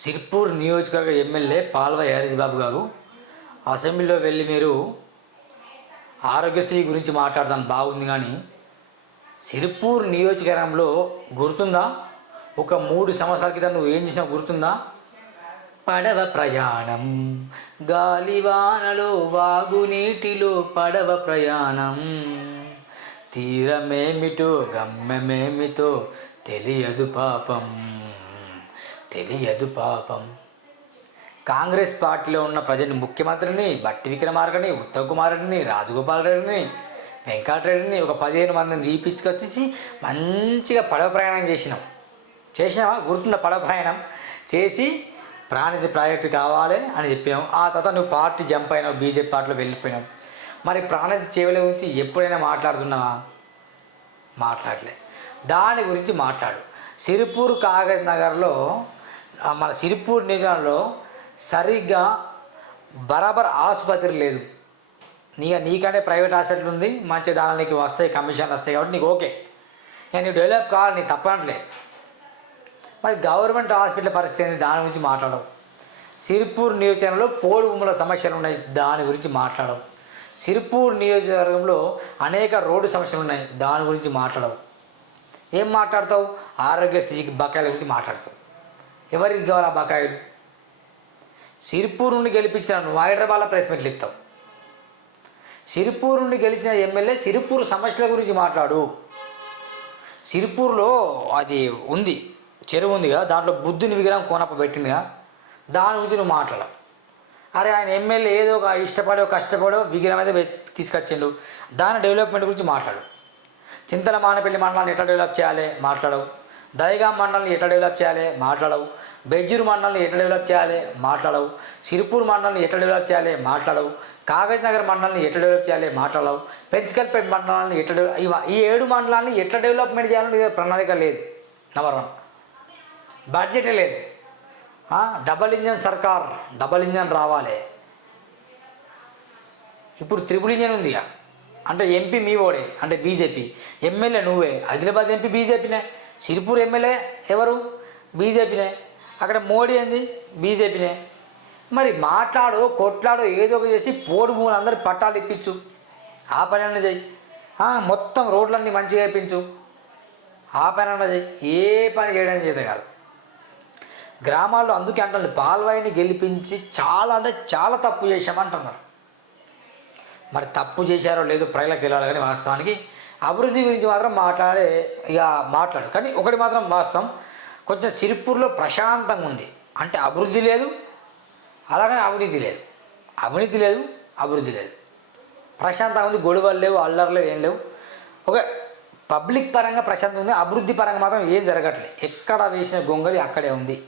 సిర్పూర్ నియోజకవర్గ ఎమ్మెల్యే పాల్వ యారేజ్ బాబు గారు అసెంబ్లీలో వెళ్ళి మీరు ఆరోగ్యశ్రీ గురించి మాట్లాడతాను బాగుంది, కానీ సిర్పూర్ నియోజకవర్గంలో గుర్తుందా? ఒక 3 సంవత్సరాల క్రితం నువ్వు ఏం చేసినా గుర్తుందా? పడవ ప్రయాణం, గాలివానలో వాగునీటిలో పడవ ప్రయాణం, తీరమేమిటో గమ్యమేమిటో తెలియదు పాపం, తెలియదు పాపం. కాంగ్రెస్ పార్టీలో ఉన్న ప్రజెంట్ ముఖ్యమంత్రిని బట్టి విక్రమార్కని, ఉత్తమ్ కుమార్ రెడ్డిని, రాజగోపాల్ రెడ్డిని, వెంకటరెడ్డిని ఒక 15 మందిని తీపిచ్చుకొచ్చేసి మంచిగా పడవ ప్రయాణం చేసినావా? గుర్తుందా? పడవ ప్రయాణం చేసి ప్రాణిది ప్రాజెక్టు కావాలి అని చెప్పినావు. ఆ తర్వాత నువ్వు పార్టీ జంప్ అయినావు, బీజేపీ పార్టీలో వెళ్ళిపోయినావు. మరి ప్రాణిది చెవుల గురించి ఎప్పుడైనా మాట్లాడుతున్నావా? మాట్లాడలే. దాని గురించి మాట్లాడు. సిరిపూర్ కాగజ్ నగర్లో మన సిరిపూర్ నిజంలో సరిగ్గా బరాబర్ ఆసుపత్రి లేదు. నీకంటే ప్రైవేట్ హాస్పిటల్ ఉంది, మంచి దానిలో నీకు వస్తాయి, కమిషన్లు వస్తాయి కాబట్టి నీకు ఓకే, నీకు డెవలప్ కావాలి, నీకు తప్పనట్లే. మరి గవర్నమెంట్ హాస్పిటల్ పరిస్థితి ఏంది? దాని గురించి మాట్లాడవు. సిరిపూర్ నియోజకవర్గంలో పోడు భూముల సమస్యలు ఉన్నాయి, దాని గురించి మాట్లాడవు. సిరిపూర్ నియోజకవర్గంలో అనేక రోడ్డు సమస్యలు ఉన్నాయి, దాని గురించి మాట్లాడవు. ఏం మాట్లాడతావు? ఆరోగ్యశ్రీకి బకాయిల గురించి మాట్లాడతావు. ఎవరికి కావాలి ఆ బకాయిలు? సిరిపూర్ నుండి గెలిపించిన నువ్వు హైదరాబాద్లో ప్రెస్ మీట్లు ఇస్తావు. సిరిపూర్ నుండి గెలిచిన ఎమ్మెల్యే సిరిపూర్ సమస్యల గురించి మాట్లాడు. సిరిపూర్లో అది ఉంది, చెరువు ఉందిగా, దాంట్లో బుద్ధుని విగ్రహం కోనప్ప పెట్టిందిగా, దాని గురించి నువ్వు మాట్లాడవు. అరే ఆయన ఎమ్మెల్యే ఏదో ఒక ఇష్టపడో కష్టపడో విగ్రహం అయితే తీసుకొచ్చిండు, దాని డెవలప్మెంట్ గురించి మాట్లాడు. చింతల మానపల్లి మండలాన్ని ఎట్లా డెవలప్ చేయాలి? మాట్లాడవు. దయగాం మండలాన్ని ఎట్లా డెవలప్ చేయాలి? మాట్లాడవు. బెజ్జూరు మండలాన్ని ఎట్లా డెవలప్ చేయాలి? మాట్లాడవు. సిరిపూర్ మండలాన్ని ఎట్లా డెవలప్ చేయాలి? మాట్లాడవు. కాగజ్ నగర్ మండలాన్ని ఎట్లా డెవలప్ చేయాలి? మాట్లాడవు. పెంచకల్పేట మండలాన్ని ఎట్లా ఈ 7 మండలాన్ని ఎట్లా డెవలప్మెంట్ చేయాలని ప్రణాళిక లేదు. నెంబర్ 1 బడ్జెటే లేదు. డబల్ ఇంజన్ సర్కార్, డబల్ ఇంజన్ రావాలి. ఇప్పుడు త్రిబుల్ ఇంజన్ ఉంది అంటే ఎంపీ మీ ఓడే, అంటే బీజేపీ, ఎమ్మెల్యే నువ్వే. ఆదిలాబాద్ ఎంపీ బీజేపీనే, సిరిపూర్ ఎమ్మెల్యే ఎవరు? బీజేపీనే. అక్కడ మోడీ ఏంది? బీజేపీనే. మరి మాట్లాడు, కొట్లాడు, ఏదో ఒక చేసి పోడు భూములు అందరి పట్టాలు ఇప్పించు, ఆ పని అన్న చెయ్యి. మొత్తం రోడ్లన్నీ మంచిగా వేయించు, ఆ పని అన్న చెయ్యి. ఏ పని చేయడానికి చేత కాదు. గ్రామాల్లో అందుకే అంటారు పాల్వాయిని గెలిపించి చాలా అంటే చాలా తప్పు చేశామంటున్నారు. మరి తప్పు చేశారో లేదో ప్రజలకు తెలియాలి, కానీ వాస్తవానికి అభివృద్ధి గురించి మాత్రం మాట్లాడు. కానీ ఒకటి మాత్రం వాస్తవం, కొంచెం సిరిపూర్లో ప్రశాంతంగా ఉంది. అంటే అభివృద్ధి లేదు, అలాగని అవినీతి లేదు. అవినీతి లేదు, అభివృద్ధి లేదు, ప్రశాంతంగా ఉంది. గొడవలు లేవు, అల్లర్లు లేవు, ఏం లేవు. ఓకే, పబ్లిక్ పరంగా ప్రశాంతంగా ఉంది. అభివృద్ధి పరంగా మాత్రం ఏం జరగట్లేదు. ఎక్కడ వేసిన గొంగలి అక్కడే ఉంది.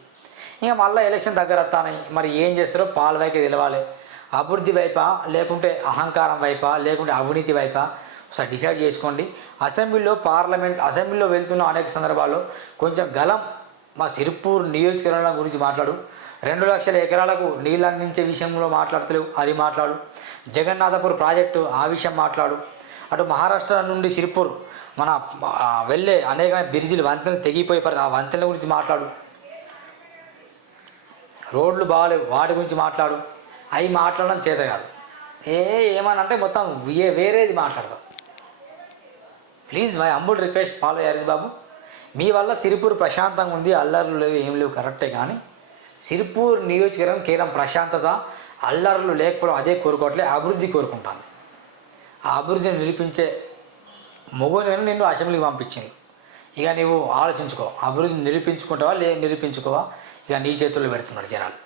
ఇంకా మళ్ళీ ఎలక్షన్ దగ్గర వస్తాయి, మరి ఏం చేస్తారో పాల్వాయికి తెలవాలి. అభివృద్ధి వైపా, లేకుంటే అహంకారం వైపా, లేకుంటే అవినీతి వైపా ఒకసారి డిసైడ్ చేసుకోండి. అసెంబ్లీలో వెళ్తున్న అనేక సందర్భాల్లో కొంచెం గలం మా సిరిపూర్ నియోజకవర్గం గురించి మాట్లాడు. 2 లక్షల ఎకరాలకు నీళ్ళు అందించే విషయంలో మాట్లాడతలేవు, అది మాట్లాడు. జగన్నాథపూర్ ప్రాజెక్టు, ఆ విషయం మాట్లాడు. అటు మహారాష్ట్ర నుండి సిరిపూర్ మన వెళ్ళే అనేక బ్రిడ్జిలు, వంతెనలు తెగిపోయి ఆ వంతెనల గురించి మాట్లాడు. రోడ్లు బాగాలేవు, వాటి గురించి మాట్లాడు. అవి మాట్లాడడం చేత కాదు. ఏమనంటే మొత్తం వేరేది మాట్లాడతాం. ప్లీజ్ మై హంబుల్ రిక్వెస్ట్ పాల్వ యారేజ్ బాబు, మీ వల్ల సిరిపూర్ ప్రశాంతంగా ఉంది, అల్లర్లు లేవు, ఏం లేవు, కరెక్టే. కానీ సిరిపూర్ నియోజకవర్గం కేవలం ప్రశాంతత, అల్లర్లు లేకపోవడం అదే కోరుకోవట్లే, అభివృద్ధి కోరుకుంటాను. ఆ అభివృద్ధిని నిరూపించే మొగోని నిన్ను అసెంబ్లీకి పంపించింది. ఇక నువ్వు ఆలోచించుకో, అభివృద్ధిని నిరూపించుకుంటావా నిరూపించుకోవా, ఇక నీ చేతుల్లో పెడుతున్నాడు జనాలు.